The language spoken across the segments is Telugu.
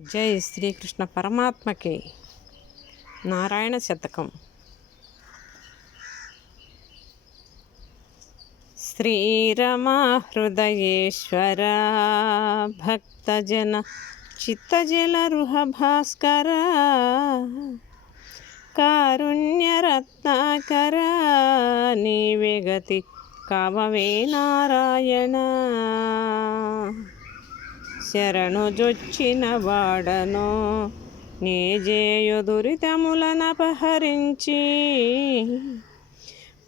జై శ్రీకృష్ణ పరమాత్మకి. నారాయణ శతకం. శ్రీరమా హృదయేశ్వర భక్తజన చిత్తజలరుహ భాస్కర కారుణ్యరత్నాకర నీవే గతి కావవే నారాయణ. శరణుజొచ్చిన వాడను నేజేయు దురితములనపహరించి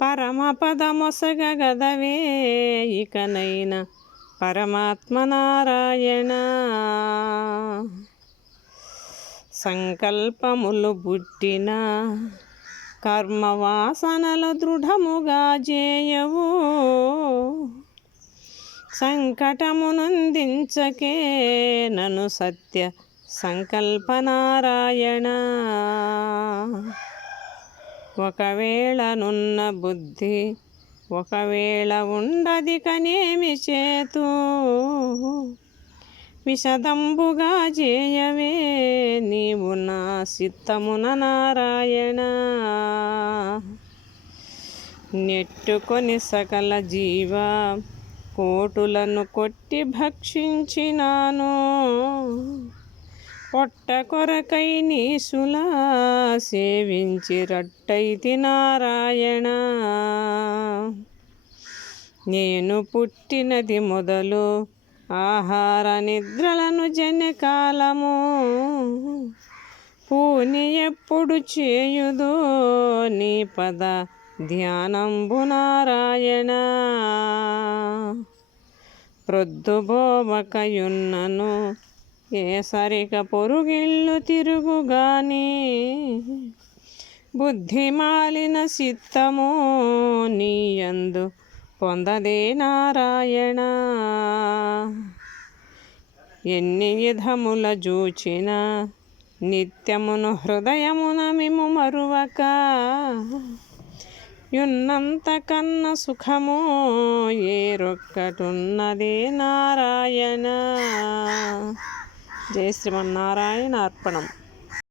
పరమపదమొసగగదవే ఇకనైన పరమాత్మ నారాయణ. సంకల్పములు పుట్టిన కర్మవాసనలు దృఢముగా చేయవు సంకటమునందించకే నను సత్య సంకల్ప నారాయణ. ఒకవేళ నున్న బుద్ధి ఒకవేళ ఉండది కనేమి చేతు విశదంబుగా చేయవే నీవు నా సిత్తమున నారాయణ. నెట్టుకొని సకల జీవ కోటులను కొట్టి భక్షించినాను పొట్ట కొరకై నీసులా సేవించి రట్టయితి నారాయణ. నేను పుట్టినది మొదలు ఆహార నిద్రలను జన్యకాలము పూని ఎప్పుడు చేయుదో నీ పద ధ్యానంబు నారాయణ. ప్రొద్దుబోవకయున్నను ఏ సరిక పొరుగిళ్ళు తిరుగుగాని బుద్ధిమాలిన సిత్తము నీయందు పొందదే నారాయణ. ఎన్ని విధముల జూచిన నిత్యమును హృదయమున మిము మరువక యున్నంత కన్న సుఖము ఏరొక్కటున్నదే నారాయణ. జై శ్రీమన్నారాయణ అర్పణం.